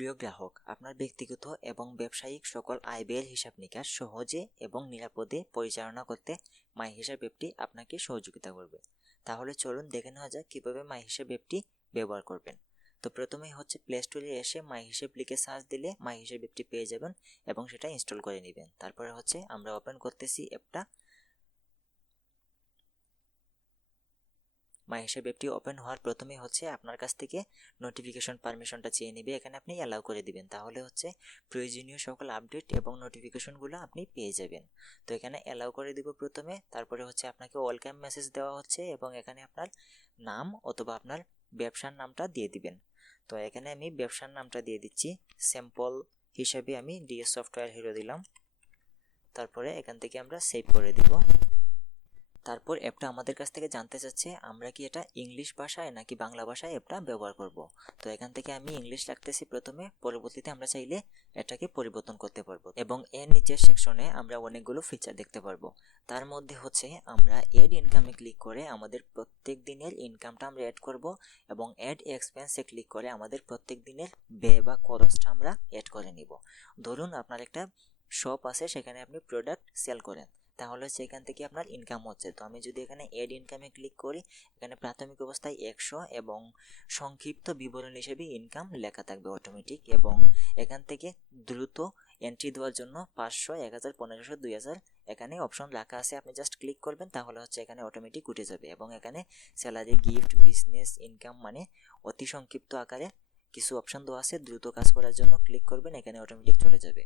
প্রিয় গ্রাহক, আপনার ব্যক্তিগত এবং ব্যবসায়িক সকল আয় ব্যয়ের হিসাব নিকাশ সহজে এবং নিরাপদে পরিচালনা করতে মাই হিসাব অ্যাপটি আপনাকে সহযোগিতা করবে। তাহলে চলুন দেখে নেওয়া যাক কীভাবে মাই হিসাব অ্যাপটি ব্যবহার করবেন। তো প্রথমেই হচ্ছে প্লে স্টোরে এসে মাই হিসেব লিখে সার্চ দিলে মাই হিসেব অ্যাপটি পেয়ে যাবেন এবং সেটা ইনস্টল করে নেবেন। তারপরে হচ্ছে আমরা ওপেন করতেছি অ্যাপটা মাই হিসেব অ্যাপটি ওপেন হওয়ার প্রথমেই হচ্ছে আপনার কাছ থেকে নোটিফিকেশন পারমিশনটা চেয়ে নেবে, এখানে আপনি অ্যালাউ করে দিবেন। তাহলে হচ্ছে প্রয়োজনীয় সকল আপডেট এবং নোটিফিকেশনগুলো আপনি পেয়ে যাবেন। তো এখানে অ্যালাউ করে দিব প্রথমে, তারপরে হচ্ছে আপনাকে ওয়েলকাম মেসেজ দেওয়া হচ্ছে এবং এখানে আপনার নাম অথবা আপনার ব্যবসার নামটা দিয়ে দিবেন। তো এখানে আমি ব্যবসার নামটা দিয়ে দিচ্ছি। স্যাম্পল হিসাবে আমি ডিএস সফটওয়্যার হিরো দিলাম। তারপরে এখান থেকে আমরা সেভ করে দিব। তারপর অ্যাপটা আমাদের কাছ থেকে জানতে চাচ্ছে, আমরা কি এটা ইংলিশ ভাষায় নাকি বাংলা ভাষায় অ্যাপটা ব্যবহার করব? তো এখান থেকে আমি ইংলিশ রাখতেছি প্রথমে, পরবর্তীতে আমরা চাইলে এটাকে পরিবর্তন করতে পারব এবং এর নিচের সেকশনে আমরা অনেকগুলো ফিচার দেখতে পারব। তার মধ্যে হচ্ছে আমরা এড ইনকামে ক্লিক করে আমাদের প্রত্যেক দিনের ইনকামটা আমরা অ্যাড করব এবং অ্যাড এক্সপেন্সে ক্লিক করে আমাদের প্রত্যেক দিনের ব্যয় বা খরচটা আমরা অ্যাড করে নিব। ধরুন আপনার একটা শপ আছে, সেখানে আপনি প্রোডাক্ট সেল করেন। তাহলে সেখান থেকে আপনার ইনকাম হচ্ছে। তো আমি যদি এখানে এড ইনকামে ক্লিক করি, এখানে প্রাথমিক অবস্থায় একশো এবং সংক্ষিপ্ত বিবরণ হিসেবে ইনকাম লেখা থাকবে অটোমেটিক এবং এখান থেকে দ্রুত এন্ট্রি দেওয়ার জন্য পাঁচশো এক হাজার পনেরোশো দুই হাজার এখানে অপশন লেখা আছে। আপনি জাস্ট ক্লিক করবেন, তাহলে হচ্ছে এখানে অটোমেটিক উঠে যাবে এবং এখানে স্যালারি গিফট বিজনেস ইনকাম মানে অতি সংক্ষিপ্ত আকারে কিছু অপশন দেওয়া আছে। দ্রুত কাজ করার জন্য ক্লিক করবেন, এখানে অটোমেটিক চলে যাবে।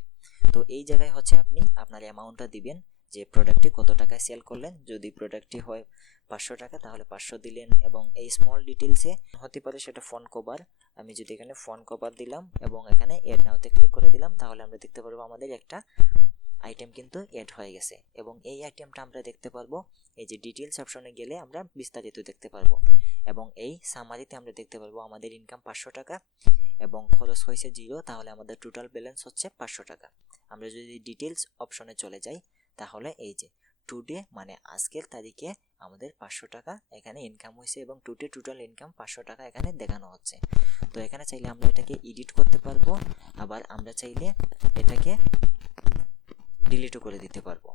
তো এই জায়গায় হচ্ছে আপনি আপনার অ্যামাউন্টটা দিবেন। যে প্রোডাক্টটি কত টাকায় সেল করলেন, যদি প্রোডাক্টটি হয় পাঁচশো টাকা, তাহলে পাঁচশো দিলেন এবং এই স্মল ডিটেলসে হতে পারে সেটা ফোন কভার আমি যদি এখানে ফোন কভার দিলাম এবং এখানে এড নাওতে ক্লিক করে দিলাম, তাহলে আমরা দেখতে পারব আমাদের একটা আইটেম কিন্তু এড হয়ে গেছে এবং এই আইটেমটা আমরা দেখতে পারব, এই যে ডিটেলস অপশনে গেলে আমরা বিস্তারিত দেখতে পারব এবং এই সামারিতে আমরা দেখতে পারব আমাদের ইনকাম পাঁচশো টাকা এবং খরচ হয়েছে জিরো তাহলে আমাদের টোটাল ব্যালেন্স হচ্ছে পাঁচশো টাকা। আমরা যদি ডিটেলস অপশনে চলে যাই তাহলে এই যে টুডে মানে আজকের তারিখে আমাদের পাঁচশো টাকা এখানে ইনকাম হয়েছে এবং টুডে টোটাল ইনকাম পাঁচশো টাকা এখানে দেখানো হচ্ছে। তো এখানে চাইলে আমরা এটাকে এডিট করতে পারব, আবার আমরা চাইলে এটাকে ডিলিটও করে দিতে পারব।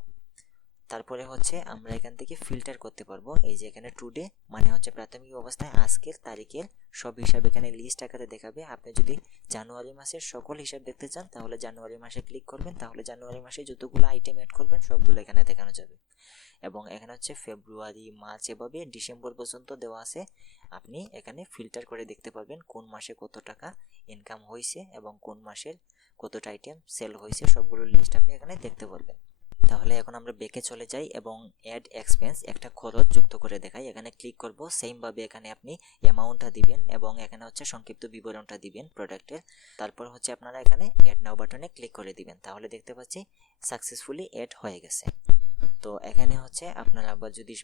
তারপরে হচ্ছে আমরা এখান থেকে ফিল্টার করতে পারব। এই যে এখানে টুডে মানে হচ্ছে প্রাথমিক অবস্থায় আজকের তারিখের সব হিসাব এখানে লিস্ট আকারে দেখাবে। আপনি যদি জানুয়ারি মাসের সকল হিসাব দেখতে চান, তাহলে জানুয়ারি মাসে ক্লিক করবেন। তাহলে জানুয়ারি মাসে যতগুলো আইটেম অ্যাড করবেন, সবগুলো এখানে দেখানো যাবে। এবং এখানে হচ্ছে ফেব্রুয়ারি মার্চ এভাবে ডিসেম্বর পর্যন্ত দেওয়া আছে। আপনি এখানে ফিল্টার করে দেখতে পারবেন কোন মাসে কত টাকা ইনকাম হয়েছে এবং কোন মাসের কতটা আইটেম সেল হয়েছে। সবগুলো লিস্ট আপনি এখানে দেখতে পারবেন। তাহলে এখন আমরা বেকে চলে যাই এবং অ্যাড এক্সপেন্স একটা খরচ যুক্ত করে দেখাই। এখানে ক্লিক করব সেমভাবে এখানে আপনি অ্যামাউন্টটা দিবেন এবং এখানে হচ্ছে সংক্ষিপ্ত বিবরণটা দিবেন প্রোডাক্টের তারপর হচ্ছে আপনারা এখানে অ্যাড নাও বাটনে ক্লিক করে দিবেন। তাহলে দেখতে পাচ্ছি সাকসেসফুলি অ্যাড হয়ে গেছে। তো এখানে হচ্ছে আপনারা আবার যদি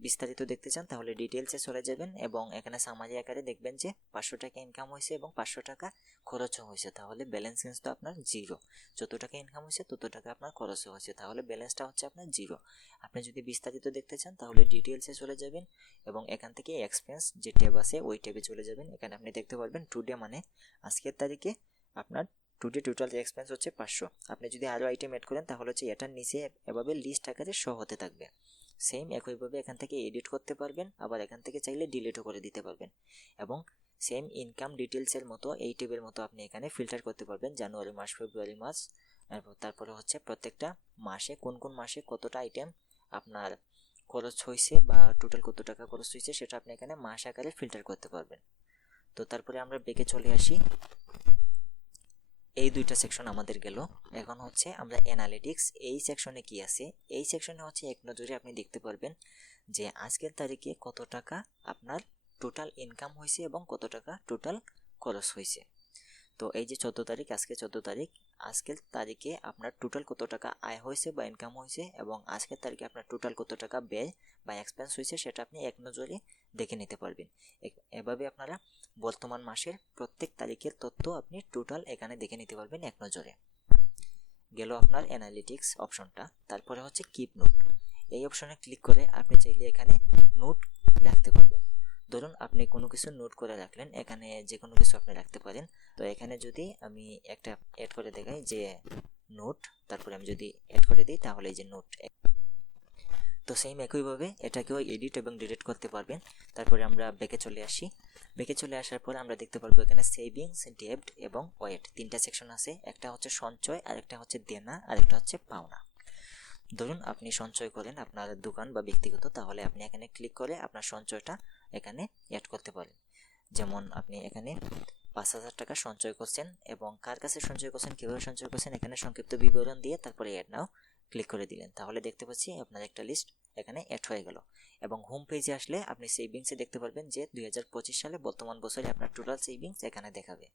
বিস্তারিত দেখতে চান, তাহলে ডিটেলসে চলে যাবেন এবং এখানে সামারি আকারে দেখবেন যে পাঁচশো টাকা ইনকাম হয়েছে এবং পাঁচশো টাকা খরচও হয়েছে। তাহলে ব্যালেন্স কিন্তু আপনার জিরো যত টাকা ইনকাম হয়েছে, তত টাকা আপনার খরচও হয়েছে। তাহলে ব্যালেন্সটা হচ্ছে আপনার জিরো আপনি যদি বিস্তারিত দেখতে চান, তাহলে ডিটেলসে চলে যাবেন এবং এখান থেকে এক্সপেন্স যে ট্যাব আছে, ওই ট্যাবে চলে যাবেন। এখানে আপনি দেখতে পারবেন টুডে মানে আজকের তারিখে আপনার টুডে টোটাল এক্সপেন্স হচ্ছে পাঁচশো। আপনি যদি আরও আইটেম অ্যাড করেন, তাহলে হচ্ছে এটার নিচে এভাবে লিস্ট আকারে শো হতে থাকবে। সেম একইভাবে এখান থেকে এডিট করতে পারবেন, আবার এখান থেকে চাইলে ডিলিটও করে দিতে পারবেন। এবং সেম ইনকাম ডিটেলসের মতো এই টেবের মতো আপনি এখানে ফিল্টার করতে পারবেন জানুয়ারি মাস ফেব্রুয়ারি মাস তারপরে হচ্ছে প্রত্যেকটা মাসে কোন কোন মাসে কতটা আইটেম আপনার খরচ হয়েছে বা টোটাল কত টাকা খরচ হয়েছে সেটা আপনি এখানে মাস আকারে ফিল্টার করতে পারবেন। তো তারপরে আমরা বেঁকে চলে আসি। এই দুইটা সেকশন আমাদের গেল। এখন হচ্ছে আমরা অ্যানালিটিক্স এই সেকশনে কি আছে? এই সেকশনে হচ্ছে এক নজরে আপনি দেখতে পারবেন যে আজকের তারিখে কত টাকা আপনার টোটাল ইনকাম হয়েছে এবং কত টাকা টোটাল খরচ হয়েছে। তো এই যে চোদ্দ তারিখ, আজকে চোদ্দ তারিখ, আজকের তারিখে আপনার টোটাল কত টাকা আয় হয়েছে বা ইনকাম হয়েছে এবং আজকের তারিখে আপনার টোটাল কত টাকা ব্যয় বা এক্সপেন্স হয়েছে সেটা আপনি এক নজরে দেখে নিতে পারবেন। এভাবে আপনারা বর্তমান মাসের প্রত্যেক তারিখের তথ্য আপনি টোটাল এখানে দেখে নিতে পারবেন এক নজরে। গেল আপনার অ্যানালিটিক্স অপশনটা তারপরে হচ্ছে কিপ নোট এই অপশনে ক্লিক করে আপনি চাইলে এখানে নোট রাখতে পারবেন। ধরুন আপনি কোনো কিছু নোট করে রাখলেন, এখানে যে কোনো কিছু আপনি রাখতে পারেন। তো এখানে যদি আমি একটা অ্যাড করে দেখাই যে নোট তারপরে আমি যদি অ্যাড করে দিই, তাহলে এই যে নোট তো সেম একইভাবে এটাকেও এডিট এবং ডিলিট করতে পারবেন। তারপরে আমরা ব্যাকে চলে আসি। ব্যাকে চলে আসার পর আমরা দেখতে পারব এখানে সেভিংস ডেব্ট এবং ওয়েট তিনটা সেকশন আছে। একটা হচ্ছে সঞ্চয় আর একটা হচ্ছে দেনা আর একটা হচ্ছে পাওনা। ধরুন আপনি সঞ্চয় করেন আপনার দোকান বা ব্যক্তিগত, তাহলে আপনি এখানে ক্লিক করে আপনার সঞ্চয়টা এখানে অ্যাড করতে পারেন। যেমন আপনি এখানে পাঁচ হাজার টাকা সঞ্চয় করছেন এবং কার কাছে সঞ্চয় করছেন, কীভাবে সঞ্চয় করছেন, এখানে সংক্ষিপ্ত বিবরণ দিয়ে তারপরে অ্যাড নাও। ক্লিক করে দিলেন। তাহলে দেখতে পাচ্ছি আপনার একটা লিস্ট এখানে অ্যাড হয়ে গেল। এবং হোম পেজে আসলে আপনি সেভিংসে দেখতে পারবেন যে দুই হাজার পঁচিশ সালে বর্তমান বছরে আপনার টোটাল সেভিংস এখানে দেখাবে।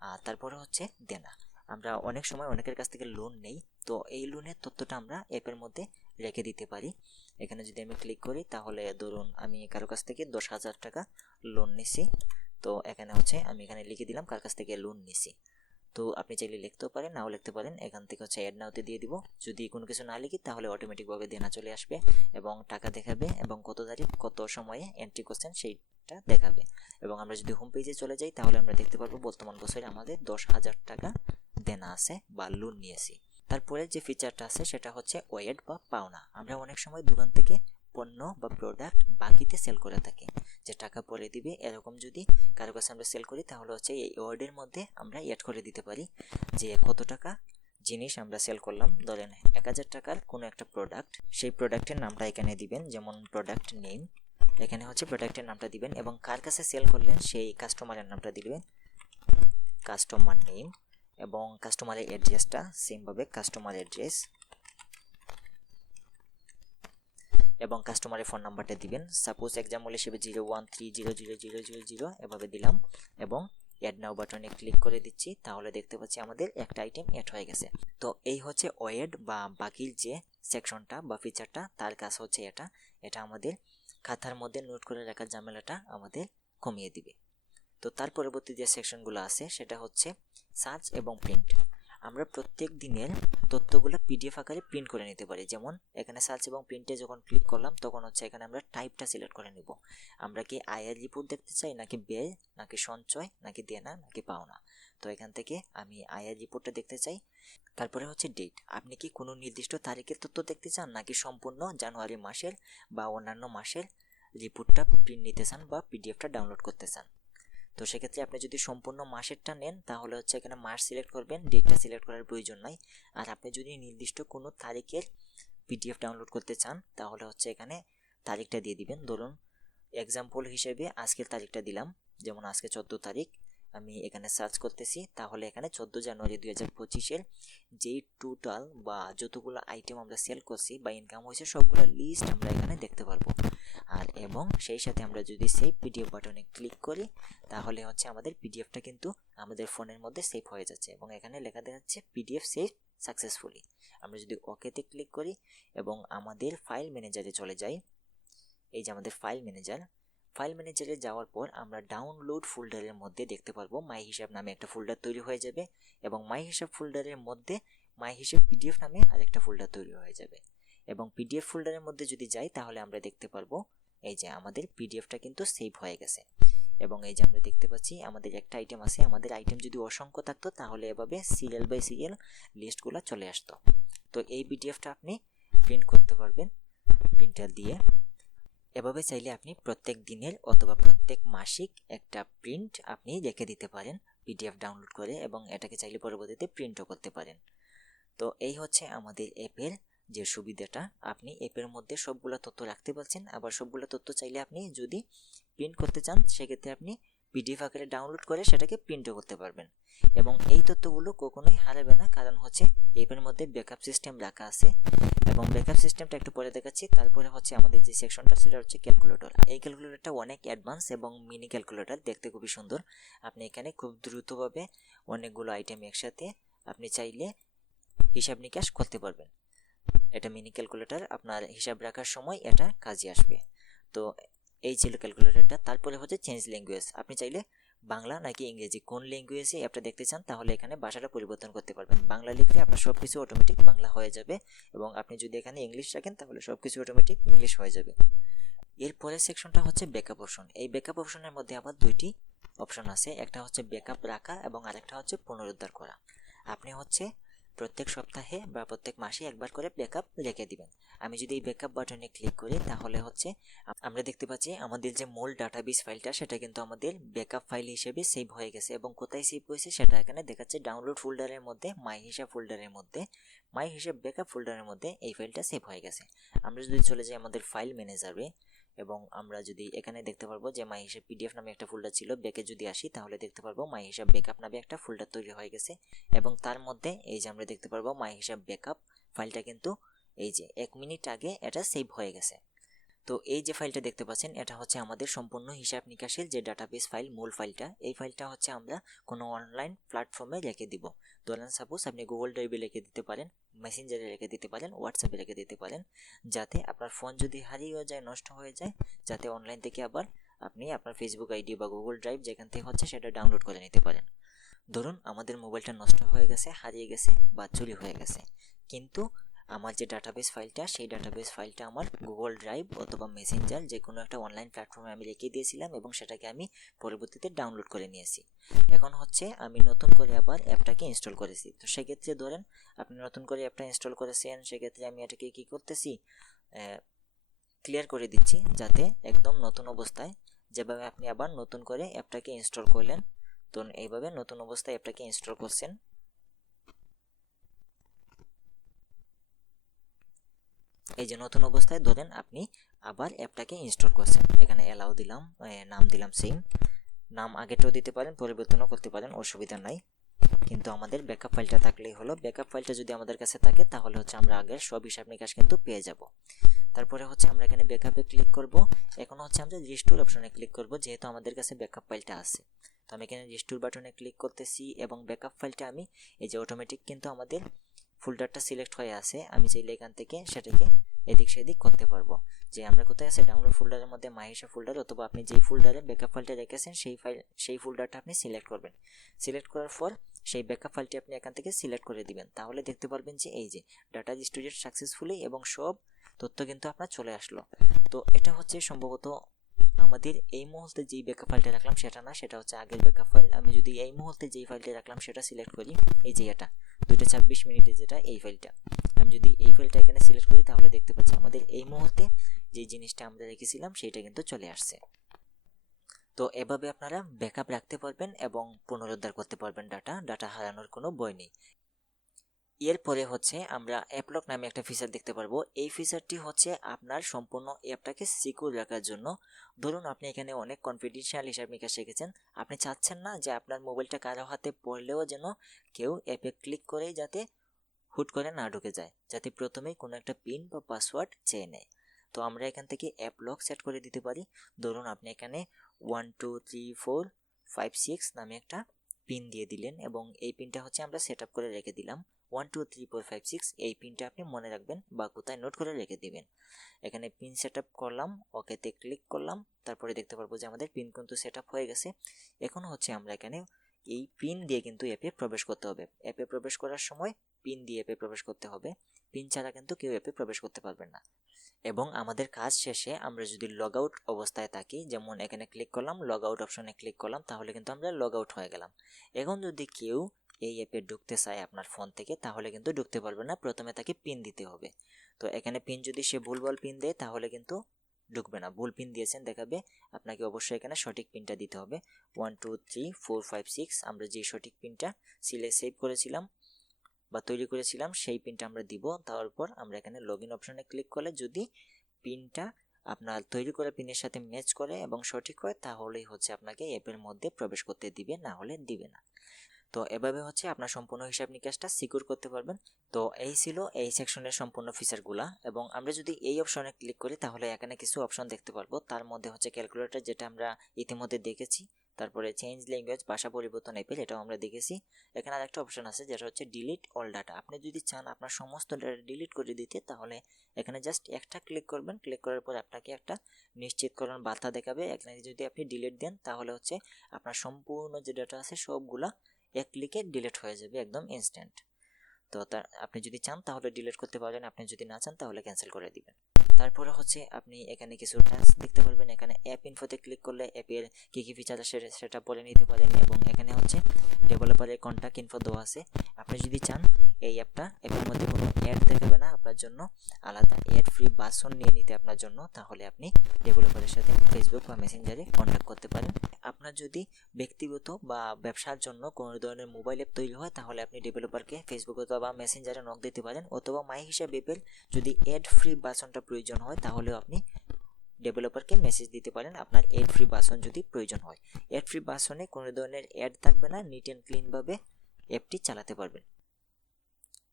আর তারপরে হচ্ছে দেনা। আমরা অনেক সময় অনেকের কাছ থেকে লোন নেই। তো এই লোনের তথ্যটা আমরা অ্যাপের মধ্যে রেখে দিতে পারি। এখানে যদি আমি ক্লিক করি, তাহলে ধরুন আমি কারও কাছ থেকে দশ হাজার টাকা লোন নিছি। তো এখানে হচ্ছে আমি এখানে লিখে দিলাম কার কাছ থেকে লোন নিছি। তো আপনি চাইলে লিখতেও পারেন, নাও লিখতে পারেন। এখান থেকে হচ্ছে অ্যাড নাওতে দিয়ে দিব। যদি কোনো কিছু না লিখি, তাহলে অটোমেটিকভাবে দেনা চলে আসবে এবং টাকা দেখাবে এবং কত তারিখ, কত সময়ে এন্ট্রি করছেন সেইটা দেখাবে। এবং আমরা যদি হোম পেজে চলে যাই, তাহলে আমরা দেখতে পারব বর্তমান বছরে আমাদের দশ হাজার টাকা দেনা আছে বা লোন নিয়েছি। তারপরে যে ফিচারটা আছে, সেটা হচ্ছে ওয়েড বা পাওনা। আমরা অনেক সময় দোকান থেকে পণ্য বা প্রোডাক্ট বাকিতে সেল করে থাকি। যে টাকা পরে দিবে, এরকম যদি কারও কাছে আমরা সেল করি, তাহলে হচ্ছে এই ওয়ার্ডের মধ্যে আমরা অ্যাড করে দিতে পারি যে কত টাকা জিনিস আমরা সেল করলাম। ধরেন এক হাজার টাকার কোনো একটা প্রোডাক্ট সেই প্রোডাক্টের নামটা এখানে দিবেন, যেমন প্রোডাক্ট নেম এখানে হচ্ছে প্রোডাক্টের নামটা দিবেন এবং কার কাছে সেল করলেন, সেই কাস্টমারের নামটা দিবেন। কাস্টমার নেম এবং কাস্টমারের অ্যাড্রেসটা সেমভাবে কাস্টমার অ্যাড্রেস এবং কাস্টমারের ফোন নাম্বারটা দিবেন। সাপোজ এক্সাম্পল হিসেবে zero one three zero zero zero zero zero এভাবে দিলাম এবং অ্যাড নাও বাটনে ক্লিক করে দিচ্ছি। তাহলে দেখতে পাচ্ছি আমাদের একটা আইটেম অ্যাড হয়ে গেছে। তো এই হচ্ছে ওয়েড বা বাকির যে সেকশনটা বা ফিচারটা তার কাজ হচ্ছে এটা। এটা আমাদের খাতার মধ্যে নোট করে রাখার ঝামেলাটা আমাদের কমিয়ে দিবে। তো তার পরবর্তী যে সেকশনগুলো আছে, সেটা হচ্ছে সার্চ এবং প্রিন্ট আমরা প্রত্যেক দিনের তথ্যগুলো পিডিএফ আকারে প্রিন্ট করে নিতে পারি। যেমন, এখানে সার্চ এবং প্রিন্টে যখন ক্লিক করলাম, তখন হচ্ছে এখানে আমরা টাইপটা সিলেক্ট করে নেব। আমরা কি আয়ের রিপোর্ট দেখতে চাই, নাকি ব্যয়, নাকি সঞ্চয়, নাকি দেনা, নাকি পাওনা? তো এখান থেকে আমি আয়ের রিপোর্টটা দেখতে চাই। তারপরে হচ্ছে ডেট আপনি কি কোনো নির্দিষ্ট তারিখের তথ্য দেখতে চান, নাকি সম্পূর্ণ জানুয়ারি মাসের বা অন্যান্য মাসের রিপোর্টটা প্রিন্ট নিতে চান বা পিডিএফটা ডাউনলোড করতে চান? তো সেক্ষেত্রে আপনি যদি সম্পূর্ণ মাসেরটা নেন, তাহলে হচ্ছে এখানে মাস সিলেক্ট করবেন ডেটটা সিলেক্ট করার প্রয়োজন নাই। আর আপনি যদি নির্দিষ্ট কোনো তারিখের পিডিএফ ডাউনলোড করতে চান, তাহলে হচ্ছে এখানে তারিখটা দিয়ে দিবেন। ধরুন এক্সাম্পল হিসেবে আজকের তারিখটা দিলাম, যেমন আজকে চোদ্দ তারিখ। আমি এখানে সার্চ করতেছি, তাহলে এখানে চোদ্দ জানুয়ারি দুই হাজার পঁচিশের যেই টোটাল বা যতগুলো আইটেম আমরা সেল করছি বা ইনকাম হয়েছে, সবগুলো লিস্ট আমরা এখানে দেখতে পারব। আর এবং সেই সাথে আমরা যদি সেভ পিডিএফ বাটনে ক্লিক করি, তাহলে হচ্ছে আমাদের পিডিএফটা কিন্তু আমাদের ফোনের মধ্যে সেভ হয়ে যাচ্ছে এবং এখানে লেখা দেখাচ্ছে পিডিএফ সেভ সাকসেসফুলি আমরা যদি ওকেতে ক্লিক করি এবং আমাদের ফাইল ম্যানেজারে চলে যাই, এই যে আমাদের ফাইল ম্যানেজার ফাইল ম্যানেজারে যাওয়ার পর আমরা ডাউনলোড ফোল্ডারের মধ্যে দেখতে পারব মাই হিসাব নামে একটা ফোল্ডার তৈরি হয়ে যাবে এবং মাই হিসাব ফোল্ডারের মধ্যে মাই হিসাব পিডিএফ নামে আরেকটা ফোল্ডার তৈরি হয়ে যাবে। এবং পিডিএফ ফোল্ডারের মধ্যে যদি যাই তাহলে আমরা দেখতে পারব এই যে আমাদের পিডিএফটা কিন্তু সেভ হয়ে গেছে। এবং এই যে আমরা দেখতে পাচ্ছি আমাদের একটা আইটেম আছে, আমাদের আইটেম যদি অসংখ্য থাকতো তাহলে এভাবে সিরিয়াল বাই সিরিয়াল লিস্টগুলো চলে আসতো। তো এই পিডিএফটা আপনি প্রিন্ট করতে পারবেন। প্রিন্টার দিয়ে এভাবে চাইলে আপনি প্রত্যেক দিনের অথবা প্রত্যেক মাসিক একটা প্রিন্ট আপনি রেখে দিতে পারেন পিডিএফ ডাউনলোড করে এবং এটাকে চাইলে পরবর্তীতে প্রিন্টও করতে পারেন। তো এই হচ্ছে আমাদের অ্যাপের যে সুবিধাটা। আপনি অ্যাপের মধ্যে সবগুলো তথ্য রাখতে পারছেন। আবার সবগুলো তথ্য চাইলে আপনি যদি প্রিন্ট করতে চান, সেক্ষেত্রে আপনি পিডিএফ আকারে ডাউনলোড করে সেটাকে প্রিন্টও করতে পারবেন। এবং এই তথ্যগুলো কখনোই হারাবে না, কারণ হচ্ছে অ্যাপের মধ্যে ব্যাকআপ সিস্টেম রাখা আছে। এবং ব্যাকআপ সিস্টেমটা একটু পরে দেখাচ্ছি। তারপরে হচ্ছে আমাদের যে সেকশনটা সেটা হচ্ছে ক্যালকুলেটর এই ক্যালকুলেটরটা অনেক অ্যাডভান্স এবং মিনি ক্যালকুলেটর দেখতে খুবই সুন্দর। আপনি এখানে খুব দ্রুতভাবে অনেকগুলো আইটেম একসাথে আপনি চাইলে হিসাব নিকাশ করতে পারবেন। এটা মিনি ক্যালকুলেটর আপনার হিসাব রাখার সময় এটা কাজে আসবে। তো এই ছিল ক্যালকুলেটরটা তারপরে হচ্ছে চেঞ্জ ল্যাঙ্গুয়েজ আপনি চাইলে বাংলা নাকি ইংরেজি, কোন ল্যাঙ্গুয়েজে অ্যাপটা দেখতে চান, তাহলে এখানে ভাষাটা পরিবর্তন করতে পারবেন। বাংলা লিখলে আপনার সব কিছু অটোমেটিক বাংলা হয়ে যাবে এবং আপনি যদি এখানে ইংলিশ রাখেন, তাহলে সব কিছু অটোমেটিক ইংলিশ হয়ে যাবে। এর পরের সেকশনটা হচ্ছে ব্যাকআপ অপশন এই ব্যাকআপ অপশনের মধ্যে আবার দুইটি অপশন আছে। একটা হচ্ছে ব্যাকআপ রাখা এবং আরেকটা হচ্ছে পুনরুদ্ধার করা। আপনি হচ্ছে প্রত্যেক সপ্তাহে বা প্রত্যেক মাসে একবার করে ব্যাকআপ রেখে দিবেন। আমি যদি এই ব্যাকআপ বাটনে ক্লিক করি, তাহলে হচ্ছে আমরা দেখতে পাচ্ছি আমাদের যে মূল ডাটাবেস ফাইলটা সেটা কিন্তু আমাদের ব্যাকআপ ফাইল হিসেবে সেভ হয়ে গেছে এবং কোথায় সেভ হয়েছে সেটা এখানে দেখাচ্ছে ডাউনলোড ফোল্ডারের মধ্যে মাই হিসাব ফোল্ডারের মধ্যে। মাই হিসাব ব্যাকআপ ফোল্ডারের মধ্যে এই ফাইলটা সেভ হয়ে গেছে। আমরা যদি চলে যাই আমাদের ফাইল ম্যানেজারে এবং আমরা যদি এখানে দেখতে পারব যে মাই হিসাব পিডিএফ নামে একটা ফোল্ডার ছিল, ব্যাকে যদি আসি তাহলে দেখতে পারব মাই হিসাব ব্যাকআপ নামে একটা ফোল্ডার তৈরি হয়ে গেছে এবং তার মধ্যে এই যে আমরা দেখতে পারব মাই হিসাব ব্যাকআপ ফাইলটা কিন্তু এই যে এক মিনিট আগে এটা সেভ হয়ে গেছে। তো এই যে ফাইলটা দেখতে পাচ্ছেন, এটা হচ্ছে আমাদের সম্পূর্ণ হিসাব নিকাশের যে ডাটাবেস ফাইল মূল ফাইলটা এই ফাইলটা হচ্ছে আমরা কোনো অনলাইন প্ল্যাটফর্মে রেখে দিব। ধরেন সাপোজ আপনি গুগল ড্রাইভে রেখে দিতে পারেন মেসেঞ্জারে রেখে দিতে পারেন হোয়াটসঅ্যাপে রেখে দিতে পারেন, যাতে আপনার ফোন যদি হারিয়েও যায়, নষ্ট হয়ে যায়, যাতে অনলাইন থেকে আবার আপনি আপনার ফেসবুক আইডি বা গুগল ড্রাইভ যেখান থেকে হচ্ছে সেটা ডাউনলোড করে নিতে পারেন। ধরুন আমাদের মোবাইলটা নষ্ট হয়ে গেছে, হারিয়ে গেছে বা চুরি হয়ে গেছে, কিন্তু আমার যে ডাটাবেস ফাইলটা সেই ডাটাবেস ফাইলটা আমার গুগল ড্রাইভ অথবা মেসেঞ্জার যে কোনো একটা অনলাইন প্ল্যাটফর্মে আমি রেখে দিয়েছিলাম এবং সেটাকে আমি পরবর্তীতে ডাউনলোড করে নিয়েছি। এখন হচ্ছে আমি নতুন করে আবার অ্যাপটাকে ইনস্টল করেছি। তো সেক্ষেত্রে ধরেন, আপনি নতুন করে অ্যাপটা ইনস্টল করেছেন, সেক্ষেত্রে আমি এটাকে কী করতেছি? ক্লিয়ার করে দিচ্ছি যাতে একদম নতুন অবস্থায় যেভাবে আপনি আবার নতুন করে অ্যাপটাকে ইনস্টল করলেন, তো এইভাবে নতুন অবস্থায় অ্যাপটাকে ইনস্টল করছেন এই যে নতুন অবস্থায় ধরেন আপনি আবার অ্যাপটাকে ইনস্টল করছেন। এখানে অ্যালাউ দিলাম নাম দিলাম সেম নাম আগেটাও দিতে পারেন, পরিবর্তনও করতে পারেন, অসুবিধা নাই। কিন্তু আমাদের ব্যাকআপ ফাইলটা থাকলেই হলো। ব্যাকআপ ফাইলটা যদি আমাদের কাছে থাকে, তাহলে হচ্ছে আমরা আগের সব হিসাব নিকাশ কিন্তু পেয়ে যাব। তারপরে হচ্ছে আমরা এখানে ব্যাকআপে ক্লিক করব। এখন হচ্ছে আমরা রিস্টোর অপশনে ক্লিক করব, যেহেতু আমাদের কাছে ব্যাকআপ ফাইলটা আছে। তো আমি এখানে রিস্টোর বাটনে ক্লিক করতেছি এবং ব্যাকআপ ফাইলটা আমি, এই যে অটোমেটিক কিন্তু আমাদের ফোল্ডারটা সিলেক্ট হয়ে আছে, আমি চাইলে এখান থেকে সেটাকে এদিক সেদিক করতে পারব। যে আমরা কোথায় আছে ডাউনলোড ফোল্ডারের মধ্যে মাহিসা ফোল্ডার অথবা আপনি যেই ফোল্ডারে ব্যাকআপ ফাইলটা রেখেছেন, সেই ফাইল সেই ফোল্ডারটা আপনি সিলেক্ট করবেন। সিলেক্ট করার পর সেই ব্যাকআপ ফাইলটি আপনি এখান থেকে সিলেক্ট করে দিবেন। তাহলে দেখতে পারবেন যে এই যে ডাটা স্টোরেজ সাকসেসফুলি এবং সব তথ্য কিন্তু আপনার চলে আসলো। তো এটা হচ্ছে সম্ভবত আমাদের এই মুহূর্তে যেই ব্যাকআপ ফাইলটা রাখলাম, সেটা না, সেটা হচ্ছে আগের ব্যাকআপ ফাইল আমি যদি এই মুহূর্তে যেই ফাইলটা রাখলাম, সেটা সিলেক্ট করি, এই যে এটা। দুইটা ছাব্বিশ মিনিটে যেটা এই ফাইলটা আমি যদি এই ফাইলটা এখানে সিলেক্ট করি, তাহলে দেখতে পাচ্ছি আমাদের এই মুহূর্তে যে জিনিসটা আমরা রেখেছিলাম, সেটা কিন্তু চলে আসছে। তো এভাবে আপনারা ব্যাকআপ রাখতে পারবেন এবং পুনরুদ্ধার করতে পারবেন ডাটা ডাটা হারানোর কোনো বই নেই। এরপরে হচ্ছে আমরা অ্যাপলক নামে একটা ফিচার দেখতে পারব। এই ফিচারটি হচ্ছে আপনার সম্পূর্ণ অ্যাপটাকে সিকিউর রাখার জন্য। ধরুন আপনি এখানে অনেক কনফিডেন্সিয়াল হিসাব নিকাশ শিখেছেন আপনি চাচ্ছেন না যে আপনার মোবাইলটা কারও হাতে পড়লেও যেন কেউ অ্যাপে ক্লিক করেই যাতে হুট করে না ঢুকে যায়, যাতে প্রথমেই কোনো একটা পিন বা পাসওয়ার্ড চেয়ে নেয়। তো আমরা এখান থেকে অ্যাপ লক সেট করে দিতে পারি। ধরুন আপনি এখানে one two three four five six নামে একটা পিন দিয়ে দিলেন এবং এই পিনটা হচ্ছে আমরা সেট আপ করে রেখে দিলাম। One two three four five six এই পিনটা আপনি মনে রাখবেন বা কোথায় নোট করে রেখে দিবেন। এখানে পিন সেট আপ করলাম ওকেতে ক্লিক করলাম, তারপরে দেখতে পারব যে আমাদের পিন কিন্তু সেট আপ হয়ে গেছে। এখন হচ্ছে আমরা এখানে এই পিন দিয়ে কিন্তু অ্যাপে প্রবেশ করতে হবে। অ্যাপে প্রবেশ করার সময় পিন দিয়ে অ্যাপে প্রবেশ করতে হবে। পিন ছাড়া কিন্তু কেউ অ্যাপে প্রবেশ করতে পারবেন না। এবং আমাদের কাজ শেষে আমরা যদি লগ আউট অবস্থায় থাকি, যেমন এখানে ক্লিক করলাম লগ আউট অপশনে ক্লিক করলাম, তাহলে কিন্তু আমরা লগ আউট হয়ে গেলাম। এখন যদি কেউ এই অ্যাপে ঢুকতে চায় আপনার ফোন থেকে, তাহলে কিন্তু ঢুকতে পারবে না। প্রথমে তাকে পিন দিতে হবে। তো এখানে পিন যদি সে ভুলভাল পিন দেয়, তাহলে কিন্তু ঢুকবে না। ভুল পিন দিয়েছেন, দেখাবে আপনাকে অবশ্যই এখানে সঠিক পিনটা দিতে হবে। One two three four five six আমরা যে সঠিক পিনটা সিলে সেভ করেছিলাম বা তৈরি করেছিলাম, সেই পিনটা আমরা দিব। তারপর আমরা এখানে লগ ইন অপশানে ক্লিক করলে যদি পিনটা আপনার তৈরি করা পিনের সাথে ম্যাচ করে এবং সঠিক হয়, তাহলেই হচ্ছে আপনাকে অ্যাপের মধ্যে প্রবেশ করতে দিবে, না হলে দিবে না। তো এভাবে হচ্ছে আপনার সম্পূর্ণ হিসাব নিকাশটা সিকিউর করতে পারবেন। তো এই ছিল এই সেকশনের সম্পূর্ণ ফিচারগুলা এবং আমরা যদি এই অপশনে ক্লিক করি তাহলে এখানে কিছু অপশন দেখতে পারব। তার মধ্যে হচ্ছে ক্যালকুলেটর যেটা আমরা ইতিমধ্যে দেখেছি, তারপরে চেঞ্জ ল্যাঙ্গুয়েজ ভাষা পরিবর্তন অ্যাপেল এটাও আমরা দেখেছি। এখানে আরেকটা অপশন আছে যেটা হচ্ছে ডিলিট অল ডাটা আপনি যদি চান আপনার সমস্ত ডাটা ডিলিট করে দিতে, তাহলে এখানে জাস্ট একটা ক্লিক করবেন। ক্লিক করার পর আপনাকে একটা নিশ্চিতকরণ বার্তা দেখাবে। এখানে যদি আপনি ডিলিট দেন, তাহলে হচ্ছে আপনার সম্পূর্ণ যে ডাটা আছে সবগুলা এক ক্লিকে ডিলিট হয়ে যাবে একদম ইনস্ট্যান্ট তো তার, আপনি যদি চান তাহলে ডিলিট করতে পারবেন, আপনি যদি না চান তাহলে ক্যান্সেল করে দিবেন। তারপরে হচ্ছে আপনি এখানে কিছু ট্যাক্স দেখতে পারবেন, এখানে অ্যাপ ইনফোতে ক্লিক করলে অ্যাপের কী কী ফিচার আছে সেটা বলে নিতে পারেন এবং এখানে হচ্ছে ডেভেলপারের কন্ট্যাক্ট ইনফো দেওয়া আছে। আপনি যদি চান এই অ্যাপটা অ্যাপের মধ্যে অ্যাড দেখাবে না, আপনার জন্য আলাদা অ্যাড ফ্রি বাসন নিয়ে নিতে আপনার জন্য, তাহলে আপনি ডেভেলপারের সাথে ফেসবুক বা মেসেঞ্জারে কন্ট্যাক্ট করতে পারেন। আপনার যদি ব্যক্তিগত বা ব্যবসার জন্য কোনো ধরনের মোবাইল অ্যাপ তৈরি হয়, তাহলে আপনি ডেভেলপারকে ফেসবুক অথবা মেসেঞ্জারে নক দিতে পারেন। অথবা মাই হিসাব অ্যাপের যদি অ্যাড ফ্রি বাসনটা প্রয়োজন হয়, তাহলেও আপনি ডেভেলপারকে মেসেজ দিতে পারেন, আপনার এড ফ্রি বাসন যদি প্রয়োজন হয়। এড ফ্রি বাসনে কোনো ধরনের অ্যাড থাকবে না নিট অ্যান্ড ক্লিনভাবে অ্যাপটি চালাতে পারবেন।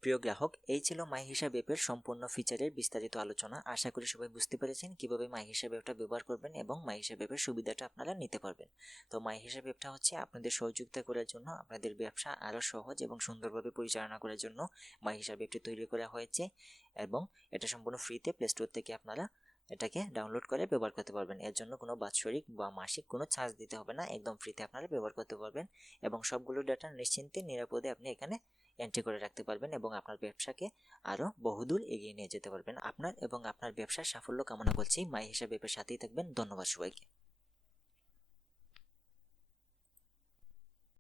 প্রিয় গ্রাহক, এই ছিল মাই হিসাব অ্যাপের সম্পূর্ণ ফিচারের বিস্তারিত আলোচনা। আশা করি সবাই বুঝতে পেরেছেন কীভাবে মাই হিসাব অ্যাপটা ব্যবহার করবেন এবং মাই হিসাব অ্যাপের সুবিধাটা আপনারা নিতে পারবেন। তো মাই হিসাব অ্যাপটা হচ্ছে আপনাদের সহযোগিতা করার জন্য, আপনাদের ব্যবসা আরও সহজ এবং সুন্দরভাবে পরিচালনা করার জন্য মাই হিসাব অ্যাপটি তৈরি করা হয়েছে এবং এটা সম্পূর্ণ ফ্রিতে প্লে স্টোর থেকে আপনারা এটাকে ডাউনলোড করে ব্যবহার করতে পারবেন। এর জন্য কোনো বাৎসরিক বা মাসিক কোনো চার্জ দিতে হবে না, একদম ফ্রিতে আপনারা ব্যবহার করতে পারবেন এবং সবগুলো ডাটা নিশ্চিন্তে নিরাপদে আপনি এখানে এন্ট্রি করে রাখতে পারবেন এবং আপনার ব্যবসাকে আরও বহুদূর এগিয়ে নিয়ে যেতে পারবেন। আপনার এবং আপনার ব্যবসার সাফল্য কামনা করছি। মাই হিসাবে সাথেই থাকবেন। ধন্যবাদ সবাইকে।